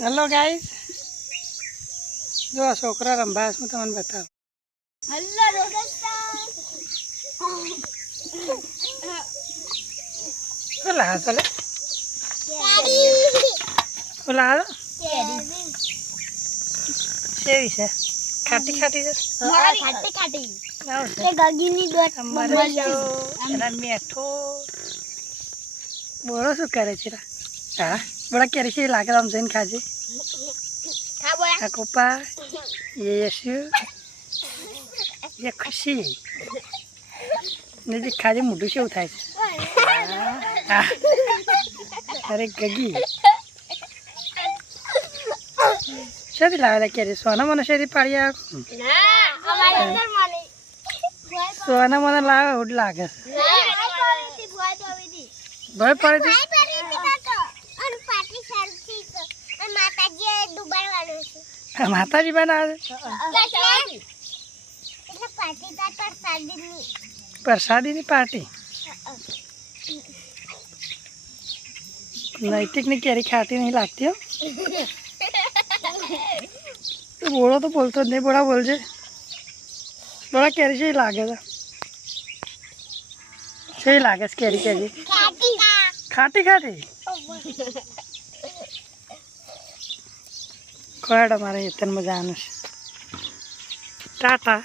Hello guys જો છોકરા રંભાસ હું તમને બતાવું. શું લાવે ચાલે. લાવે કેરી કેવી છે? ખાટી ખાટી છે? ખાટી ખાટી. મેઠો બોલો શું કરે છે હા બડા કેરી છે લાગે આમ જઈને ખાજે ખા બોલા આ કોપા ये यशु ये ખુશી ને જે ખાજે મોઢું શું થાય છે આ. અરે ગગી શેથી લાવેલા કેરી સોના મને શેથી પાડી આવ ના અમારે અંદર મને સોના મને લાવે એવું જ લાગે છે ભય પડે છે માતાજી બનાવે છે પ્રસાદીની પાર્ટી નૈતિકની કેરી ખાટી નહીં લાગતી હો તો બોળો તો બોલતો જ નહીં બોળા બોલજે બોળા કેરી છે લાગે છે છે લાગે છે કેરી કેરી ખાટી ખાટી ખોડ અમારે હેતન મજાનું છે. ટાટા.